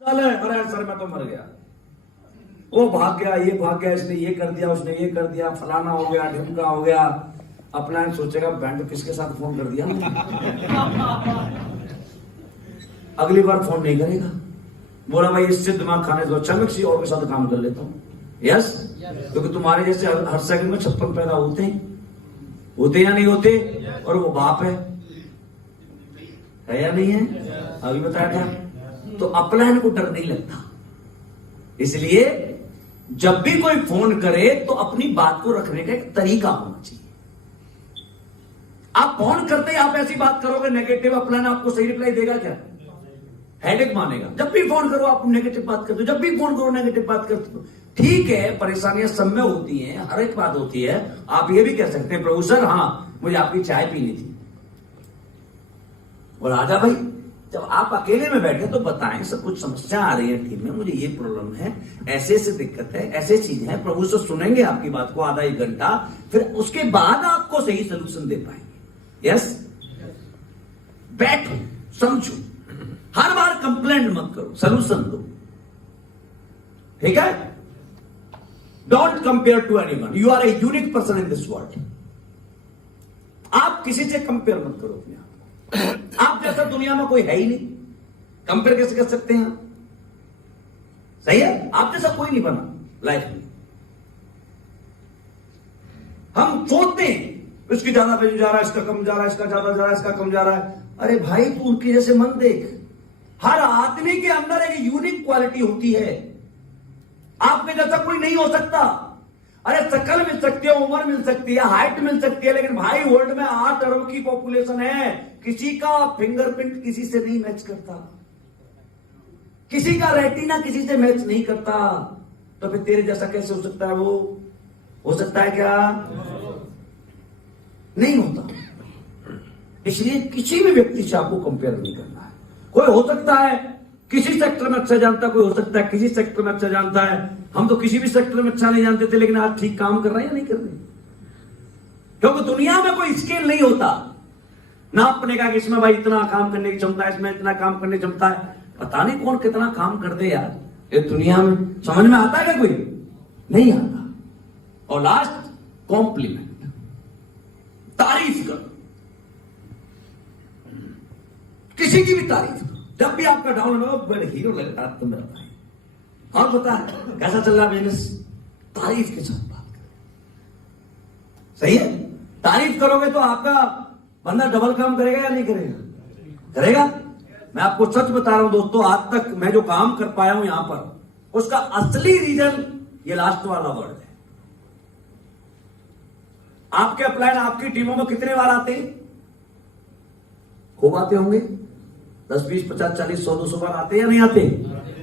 अरे सर मैं तो मर गया, वो भाग गया, ये भाग गया, इसने ये कर दिया, उसने ये कर दिया, फलाना हो गया, ढिमका हो गया। अपना सोचेगा बैंड किसके साथ फोन कर दिया, अगली बार फोन नहीं करेगा। बोला भाई इससे दिमाग खाने दो, अच्छा मैं किसी और के साथ काम कर लेता हूँ। यस, क्योंकि तुम्हारे जैसे हर सेकंड में 56 पैदा होते या नहीं होते, और वो बाप है या नहीं है, अभी बताया था। तो अपलाइन को डर नहीं लगता, इसलिए जब भी कोई फोन करे तो अपनी बात को रखने का एक तरीका होना चाहिए। आप फोन करते ही आप ऐसी बात करोगे नेगेटिव, अपलाइन आपको सही रिप्लाई देगा क्या? हेडेक मानेगा। जब भी फोन करो आप नेगेटिव बात करते हो, जब भी फोन करो नेगेटिव बात करते हो। ठीक है, परेशानियां सब में होती हैं, हर एक बात होती है। आप ये भी कह सकते हैं प्रभु सर हाँ मुझे आपकी चाय पीनी थी, और आजा भाई जब आप अकेले में बैठे तो बताएं सब कुछ समस्या आ रही है टीम में, मुझे ये प्रॉब्लम है, ऐसे ऐसे दिक्कत है, ऐसे चीज है। प्रभु से सुनेंगे आपकी बात को आधा एक घंटा, फिर उसके बाद आपको सही सोल्यूशन दे पाएंगे। यस, बैठो समझो, हर बार कंप्लेंट मत करो, सोल्यूशन दो। ठीक है, don't compare to anyone, you are a unique person in this world. आप किसी से कंपेयर मत करो अपने आप को, आप जैसा दुनिया में कोई है ही नहीं, कंपेयर कैसे कर सकते हैं आप? सही है, आप जैसा कोई नहीं बना लाइफ में। हम सोचते हैं इसकी ज्यादा वैल्यू जा रहा है, इसका कम जा रहा है, इसका ज्यादा जा रहा है, इसका कम जा रहा है। अरे भाई तू उनके जैसे मन देख, हर आदमी के अंदर एक यूनिक क्वालिटी होती है, आपके जैसा कोई नहीं हो सकता। अरे शक्ल मिल सकती है, उम्र मिल सकती है, हाइट मिल सकती है, लेकिन भाई वर्ल्ड में 8 अरब की पॉपुलेशन है, किसी का फिंगरप्रिंट किसी से नहीं मैच करता, किसी का रेटिना किसी से मैच नहीं करता। तो फिर तेरे जैसा कैसे हो सकता है? वो हो सकता है क्या? नहीं होता। इसलिए किसी भी व्यक्ति से आपको कंपेयर नहीं करना है। कोई हो सकता है किसी सेक्टर में अच्छा जानता है, कोई हो सकता है किसी सेक्टर में अच्छा जानता है। हम तो किसी भी सेक्टर में अच्छा नहीं जानते थे, लेकिन आज ठीक काम कर रहे हैं या नहीं कर रहे? क्योंकि दुनिया में कोई स्केल नहीं होता नापने का कि इसमें भाई इतना काम करने की क्षमता है, इसमें इतना काम करने की क्षमता है। पता नहीं कौन कितना काम कर दे यार, ये दुनिया में समझ में आता है क्या? कोई नहीं आता। और लास्ट कॉम्प्लीमेंट, तारीफ करो, किसी की भी तारीफ करो। जब भी आपका डाउन हो, बड़े हीरो लगता है तुम मेरा भाई, और पता है कैसा चल रहा है बिजनेस, तारीफ के साथ बात करें। सही है, तारीफ करोगे तो आपका बंदा डबल काम करेगा या नहीं करेगा? करेगा। मैं आपको सच बता रहा हूं दोस्तों, आज तक मैं जो काम कर पाया हूं यहां पर, उसका असली रीजन ये लास्ट वाला वर्ड है। आपके अपलाइन आपकी टीमों में कितने बार आते हैं? खूब आते होंगे, 10, 20, 50, 40, 100, 200 बार आते या नहीं आते?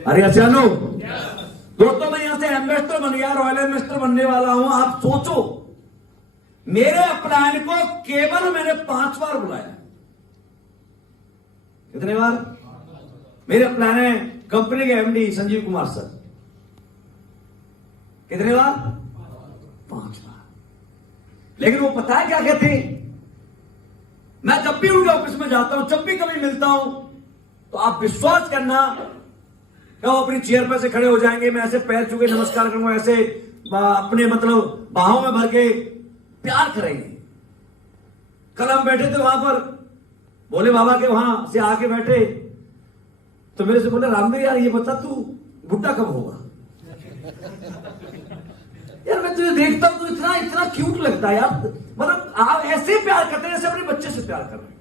अरे अच्छा नो दोस्तों, मैं यहां से एम्बेसडर बन गया, रॉयल एम्बेसडर बनने वाला हूं। आप सोचो, मेरे अपलाइन को केवल मैंने 5 बार बुलाया। कितने बार? मेरे अपलाइन है कंपनी के एमडी संजीव कुमार सर, कितने बार? 5 बार। लेकिन वो पता है क्या कहते हैं? मैं जब भी उनके ऑफिस में जाता हूं, जब भी कभी मिलता हूं, तो आप विश्वास करना कि वो अपनी चेयर पर से खड़े हो जाएंगे, मैं ऐसे पैर छू के नमस्कार करूंगा, ऐसे अपने मतलब बाहों में भर के प्यार करेंगे। कल हम बैठे थे वहां पर, बोले बाबा के वहां से आके बैठे, तो मेरे से बोले रामदेव यार ये बता तू बुढ़ा कब होगा? यार मैं तुझे देखता हूं तो इतना इतना क्यूट लगता है यार, मतलब आप ऐसे प्यार करते हैं जैसे अपने बच्चे से प्यार कर रहे हैं।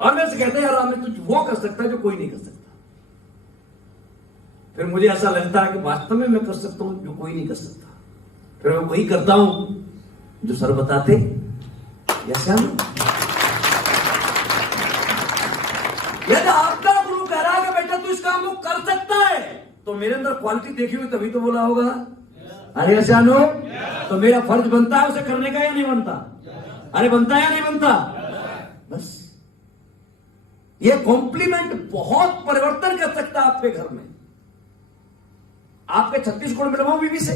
और मेरे से कहते हैं यार रामदेव तुझ वो कर सकता है जो कोई नहीं कर सकता। फिर मुझे ऐसा लगता है कि वास्तव में मैं कर सकता हूं जो कोई नहीं कर सकता। फिर मैं वही करता हूं जो सर बताते। यस यदि आपका गुरु कह रहा है बेटा तू इस काम को कर सकता है, तो मेरे अंदर क्वालिटी देखी हुई तभी तो बोला होगा। अरे ऐसा नो, तो मेरा फर्ज बनता है उसे करने का या नहीं बनता? अरे बनता है या नहीं बनता? बस ये कॉम्प्लीमेंट बहुत परिवर्तन कर सकता है आपके घर में। आपके 36 करोड़ मिलवाऊं बीवी से,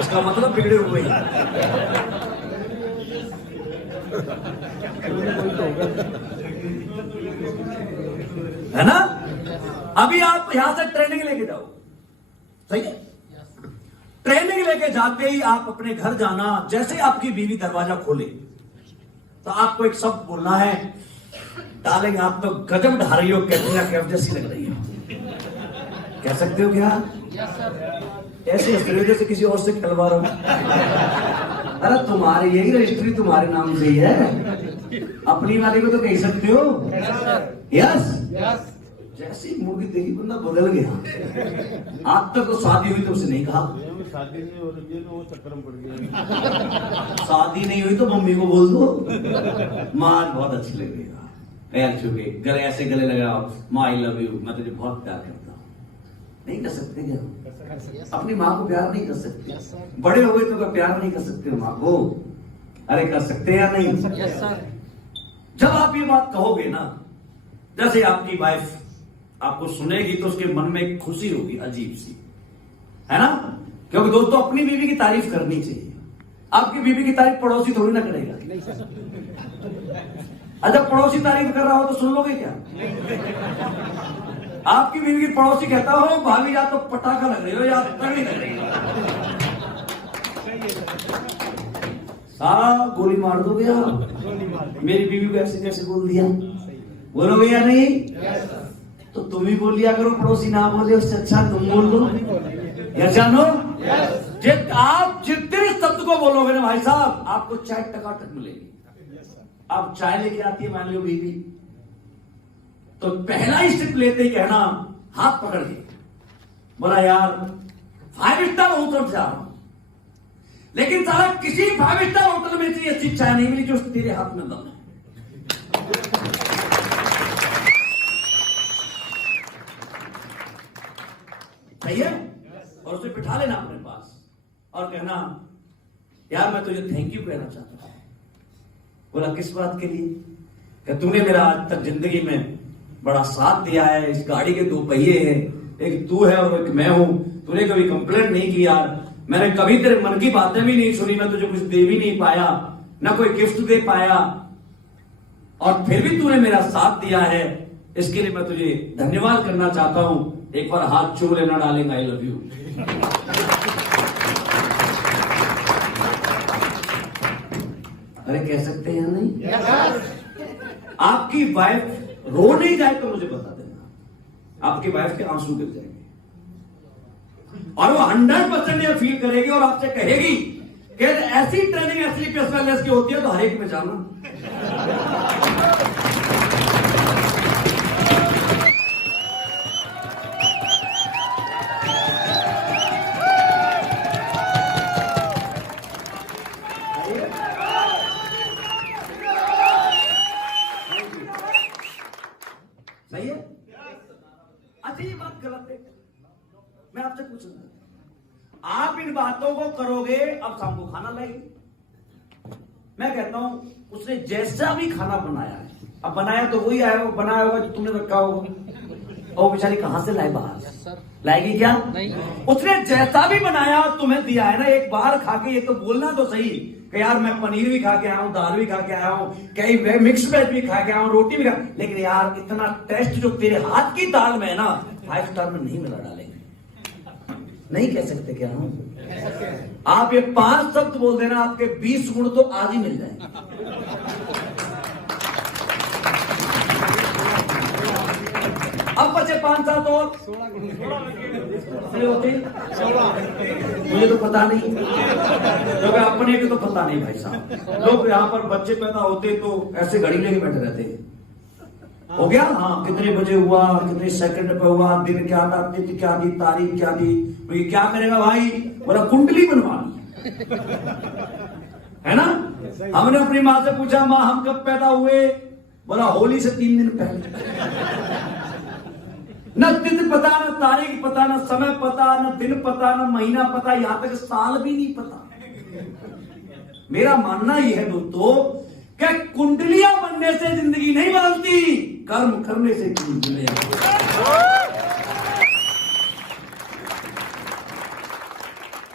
इसका मतलब बिगड़े हुए ही। है ना? अभी आप यहां से ट्रेनिंग लेके जाओ, सही है? ट्रेनिंग लेके जाते ही आप अपने घर जाना, जैसे आपकी बीवी दरवाजा खोले तो आपको एक शब्द बोलना है, डालेंगे आप तो गजब ढा रही हो, कैटरीना कैफ जैसी लग रही हो। कह सकते हो क्या? ऐसे हंस से किसी और से खिलवा रहा हूं। अरे तुम्हारी यही रजिस्ट्री तुम्हारे नाम से ही है, अपनी वाली को तो कह सकते हो। यस, जैसी मूवी देखी बंदा बदल गया। आज तक तो शादी हुई तो उसे नहीं कहा, शादी नहीं हो रही है तो वो चक्कर में पड़ गया। शादी नहीं हुई तो मम्मी को बोल दो, माँ बहुत अच्छी लगेगा, पैर छू के गले ऐसे गले लगाओ, माँ आई लव यू, मैं तुझे बहुत प्यार करता हूँ। नहीं कर सकते क्या? अपनी माँ को प्यार नहीं कर सकते? बड़े हो गए तो प्यार नहीं कर सकते हो माँ को? अरे कर सकते हैं या नहीं? जब आप ये बात कहोगे ना, जैसे आपकी वाइफ आपको सुनेगी तो उसके मन में एक खुशी होगी अजीब सी, है ना? क्योंकि दोस्तों अपनी बीवी की तारीफ करनी चाहिए। आपकी बीवी की तारीफ पड़ोसी थोड़ी ना करेगा। अच्छा, पड़ोसी तारीफ कर रहा हो तो सुन लोगे क्या? आपकी बीवी की पड़ोसी कहता हो भाभी या तो पटाखा लग रही हो या तगड़ी लग रही हो, सारा गोली मार दोगे आप। मेरी बीवी को ऐसे कैसे बोल दिया, बोलोगे या नहीं? तो तुम ही बोल लिया करो, पड़ोसी ना बोले उससे अच्छा तुम बोल दो। या जानो, आप जितने शब्द को बोलोगे ना भाई साहब, आपको चाय टकाटक मिलेगी। आप चाय लेके आती है मान लो बीवी, तो पहला ही स्टेप लेते ही कहना, हाथ पकड़ के बोला यार 5 स्टार होटल जा रहा हूं, लेकिन साला किसी 5 स्टार होटल में इतनी अच्छी चाय नहीं मिली जो तेरे हाथ में दम है। सही है? और उसे बिठा लेना अपने पास और कहना यार मैं तुझे थैंक यू कहना चाहता हूं। बोला किस बात के लिए? कि तूने मेरा आज तक जिंदगी में बड़ा साथ दिया है। इस गाड़ी के 2 पहिए हैं, एक तू है और एक मैं हूं। तूने कभी कंप्लेंट नहीं की यार, मैंने कभी तेरे मन की बातें भी नहीं सुनी, मैं तुझे कुछ दे भी नहीं पाया, ना कोई गिफ्ट दे पाया, और फिर भी तूने मेरा साथ दिया है। इसके लिए मैं तुझे धन्यवाद करना चाहता हूं। एक बार हाथ छू लेना डार्लिंग, आई लव यू। अरे कह सकते हैं या नहीं? आपकी वाइफ रो नहीं जाए तो मुझे बता देना, आपकी वाइफ के आंसू गिर जाएंगे और वो 100% ये फील करेगी और आपसे कहेगी कि ऐसी ट्रेनिंग ऐसी वेलनेस की होती है तो हर एक में जाना। सही है? अच्छा ये बात गलत है? मैं आपसे पूछूंगा, आप इन बातों को करोगे, अब शाम को खाना लाएगी। मैं कहता हूं उसने जैसा भी खाना बनाया है, अब बनाया तो वही आया, वो बनाया होगा जो तुमने रखा होगा, और बेचारी कहां से लाए बाहर लाएगी क्या? नहीं। उसने जैसा भी बनाया तुम्हें दिया है ना, एक बार खा के ये तो बोलना तो सही कि यार मैं पनीर भी खा के आया हूं, दाल भी खा के आया हूं, कई मिक्स वेज भी खा के आया हूं, रोटी भी खा, लेकिन यार इतना टेस्ट जो तेरे हाथ की दाल में है ना 5 स्टार में नहीं मिला डालेंगे। नहीं कह सकते क्या हम? आप ये 5 शब्द बोल देना, आपके 20 गुण तो आज ही मिल जाएंगे। अब बचे 5-7 और 16 होते, मुझे तो पता नहीं, क्योंकि अपने को तो पता नहीं भाई साहब। लोग यहाँ पर बच्चे पैदा होते तो ऐसे घड़ी लेके बैठे रहते, हो गया हाँ कितने बजे हुआ, कितने सेकंड पे हुआ, दिन क्या था, तिथि क्या थी, तारीख क्या थी, तो ये क्या करेगा भाई? बोला कुंडली बनवानी है ना। हमने अपनी माँ से पूछा माँ हम कब पैदा हुए? बोला होली से 3 दिन पहले। न तिथि पता, न तारीख पता, न समय पता, न दिन पता, न महीना पता, यहां तक साल भी नहीं पता। मेरा मानना यह है दोस्तों कि कुंडलियां बनने से जिंदगी नहीं बदलती, कर्म करने से कुंडलियां।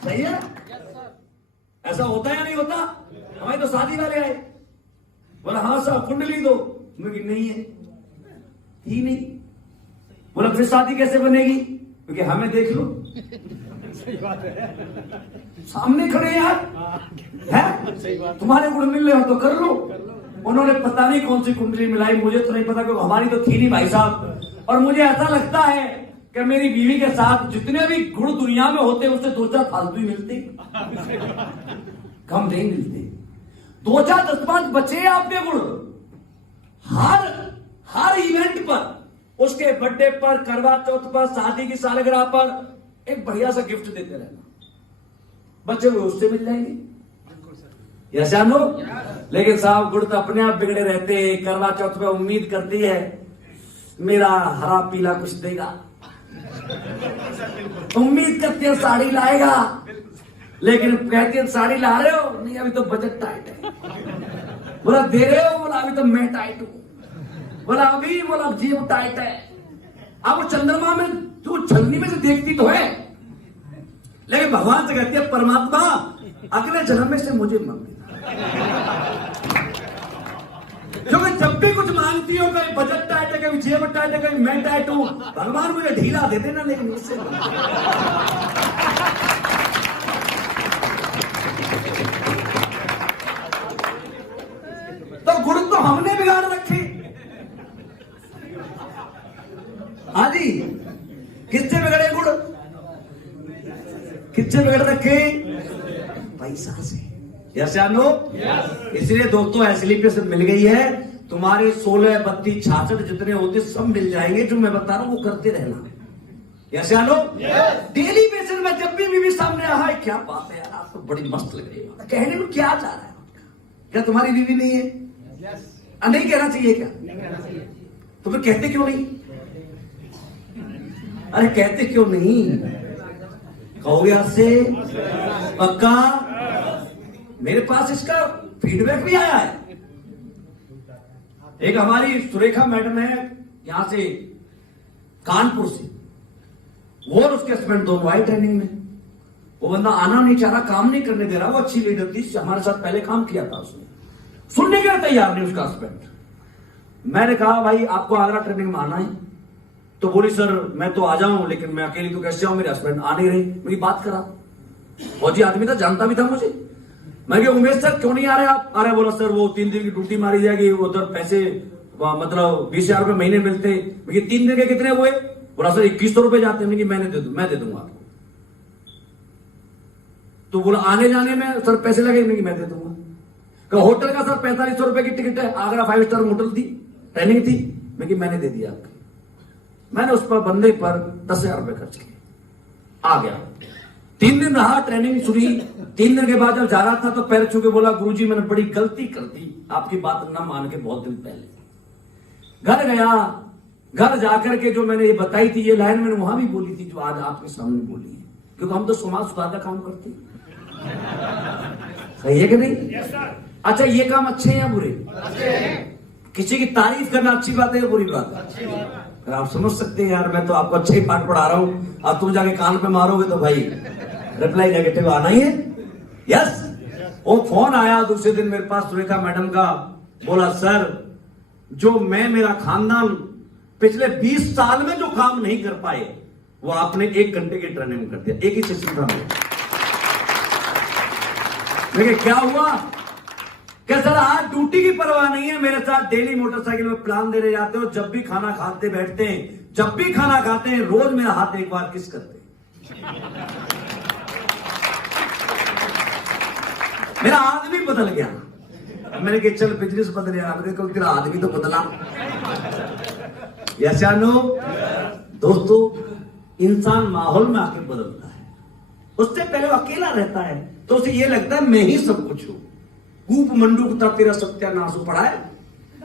सही है? ऐसा होता है या नहीं होता? हमारी तो शादी वाले आए, बोला हाँ साहब कुंडली दो, मुझे नहीं है। थी नहीं। बोला फिर शादी कैसे बनेगी? क्योंकि हमें देख लो, सामने खड़े यार, है तुम्हारे गुण मिल रहे हो तो कर लो। उन्होंने पता नहीं कौन सी कुंडली मिलाई, मुझे तो नहीं पता, क्योंकि हमारी तो थी नहीं भाई साहब। और मुझे ऐसा लगता है कि मेरी बीवी के साथ जितने भी गुण दुनिया में होते उससे 2-4 फालतू ही मिलते, कम नहीं मिलते। 2-4 10-5 बचे आपके गुण। हर इवेंट पर, उसके बर्थडे पर, करवा चौथ पर, शादी की सालगिरह पर एक बढ़िया सा गिफ्ट देते रहना, बचे हुए उससे मिल जाएंगे। यस या नो? लेकिन साहब गुड़ तो अपने आप बिगड़े रहते हैं। करवा चौथ पे उम्मीद करती है मेरा हरा पीला कुछ देगा, उम्मीद करती है साड़ी लाएगा, लेकिन कहती है साड़ी ला रहे हो? नहीं, अभी तो बजट टाइट है। बोला दे रहे हो? बोला अभी तो मैं टाइट हूं। बोला अभी? बोला जेब टाइट है। अब वो चंद्रमा में तू छलनी में से देखती तो है, लेकिन भगवान से कहती है परमात्मा अगले जन्म में से मुझे मंग, क्योंकि जब भी कुछ मांगती हो, कभी बजट टाइट है, कभी जेब टाइट है, कभी मैं टाइट हूं, भगवान मुझे ढीला दे देना, लेकिन मुझसे तो गुण तो हमने बिगाड़ रखे। हाँ जी, किससे बिगड़े गुण? किससे बिगड़ रखे? पैसा से। यस या नो? इसलिए दोस्तों एसएलपी मिल गई है, तुम्हारे 16, 32, 66 जितने होते सब मिल जाएंगे। जो मैं बता रहा हूं वो करते रहना। यस या नो? डेली बेसिस में जब भी बीवी सामने आए, क्या बात है यार, आप तो बड़ी मस्त लग रही है, कहने में क्या जा रहा है? क्या तुम्हारी बीवी नहीं है? नहीं कहना चाहिए क्या? तो फिर कहते क्यों नहीं? अरे कहते क्यों नहीं? कहोगे आपसे पक्का? मेरे पास इसका फीडबैक भी आया है। एक हमारी सुरेखा मैडम है यहां से, कानपुर से, वो और उसके हस्बैंड दोनों आए ट्रेनिंग में। वो बंदा आना नहीं चाह रहा, काम नहीं करने दे रहा। वो अच्छी लीडर थी, हमारे साथ पहले काम किया था उसने, सुनने के लिए तैयार नहीं उसका हस्बैंड। मैंने कहा भाई आपको आगरा ट्रेनिंग में आना है? तो बोली सर मैं तो आ जाऊं, लेकिन मैं अकेली तो कैसे आऊं, मेरे हस्बैंड आ नहीं रहे। मेरी बात करा, फौजी आदमी था, जानता भी था मुझे। मैं कहा उमेश सर क्यों नहीं आ रहे आप? अरे बोला सर वो 3 दिन की ड्यूटी मारी जाएगी, उधर पैसे मतलब 20,000 रुपए महीने मिलते। मैं 3 दिन के कितने हुए? बोला सर 2100 रुपए जाते हैं। मैं दे दूंगा आपको। तो बोला आने जाने में सर पैसे लगे? मैं दे दूंगा। होटल का सर 4500 रुपए की टिकट है, आगरा 5 स्टार होटल थी, ट्रेनिंग थी। मैंने दे दिया आपको। मैंने उस पर बंदे पर 10,000 रुपए खर्च किए, आ गया। 3 दिन रहा, ट्रेनिंग सुनी। 3 दिन के बाद जब जा रहा था तो पैर छू के बोला गुरुजी मैंने बड़ी गलती कर दी, आपकी बात न मान के बहुत दिन पहले। घर गया, घर जाकर के जो मैंने ये बताई थी, ये लाइन मैंने वहां भी बोली थी जो आज आपके सामने बोली है, क्योंकि हम तो समाज सुधार का काम करते हैं। सही है कि नहीं? अच्छा ये काम अच्छे हैं या बुरे? किसी की तारीफ करना अच्छी बात है या बुरी बात है? आप समझ सकते हैं यार, मैं तो आपको अच्छे ही पाठ पढ़ा रहा हूं, अब तुम जाके कान पे मारोगे तो भाई रिप्लाई नेगेटिव आना ही है। यस, वो फोन आया दूसरे दिन मेरे पास सुरेखा मैडम का, बोला सर जो मैं मेरा खानदान पिछले 20 साल में जो काम नहीं कर पाए वो आपने 1 घंटे की ट्रेनिंग कर दिया, एक ही सेशन था। देखिए क्या हुआ, क्या सर आज ड्यूटी की परवाह नहीं है, मेरे साथ डेली मोटरसाइकिल में प्लान देने जाते हो, जब भी खाना खाते बैठते हैं, जब भी खाना खाते हैं रोज मेरा हाथ एक बार किस करते हैं। मेरा आदमी बदल गया। मैंने कहा चल बिजनेस बदल गया, तेरा आदमी तो बदला। यस या नो? दोस्तों इंसान माहौल में आके बदलता है, उससे पहले वो अकेला रहता है तो उसे ये लगता है मैं ही सब कुछ हूं। कूप मंडूक था तेरा सत्यानाश पड़ा है।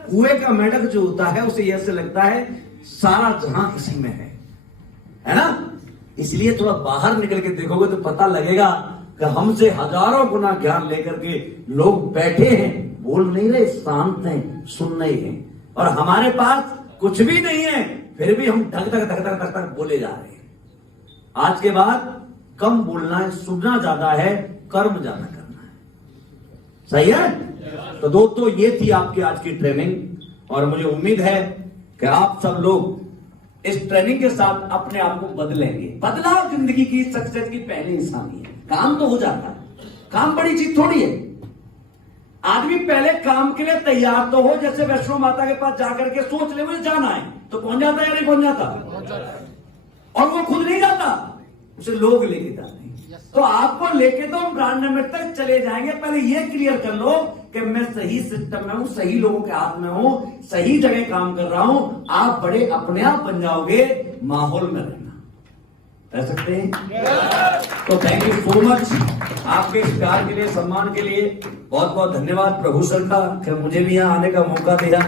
कुएं का मेंढक जो होता है उसे ऐसे लगता है सारा जहां इसी में है ना? इसलिए थोड़ा बाहर निकल के देखोगे तो पता लगेगा कि हमसे हजारों गुना ज्ञान लेकर के लोग बैठे हैं, बोल नहीं रहे, शांत हैं, सुन रहे हैं, और हमारे पास कुछ भी नहीं है फिर भी हम धक धक धक धक धक धक बोले जा रहे हैं। आज के बाद कम बोलना है, सुनना ज्यादा है, कर्म ज्यादा करना है। सही है? तो दोस्तों ये थी आपकी आज की ट्रेनिंग, और मुझे उम्मीद है कि आप सब लोग इस ट्रेनिंग के साथ अपने आप को बदलेंगे। बदलाव जिंदगी की सक्सेस की पहली निशानी है। काम तो हो जाता है, काम बड़ी चीज थोड़ी है। आदमी पहले काम के लिए तैयार तो हो, जैसे वैष्णो माता के पास जाकर के सोच ले मुझे जाना है, तो पहुंच जाता है या नहीं पहुंच जाता? और वो खुद नहीं जाता, उसे लोग लेके जाते हैं। तो आपको लेके तो हम ब्रांड नंबर तक चले जाएंगे। पहले ये क्लियर कर लो कि मैं सही सिस्टम में हूं, सही लोगों के हाथ में हूं, सही जगह काम कर रहा हूं। आप बड़े अपने आप बन जाओगे, माहौल में रहना रह सकते हैं। तो थैंक यू सो मच, आपके इस प्यार के लिए, सम्मान के लिए बहुत बहुत धन्यवाद प्रभु सर का कि मुझे भी यहाँ आने का मौका दिया।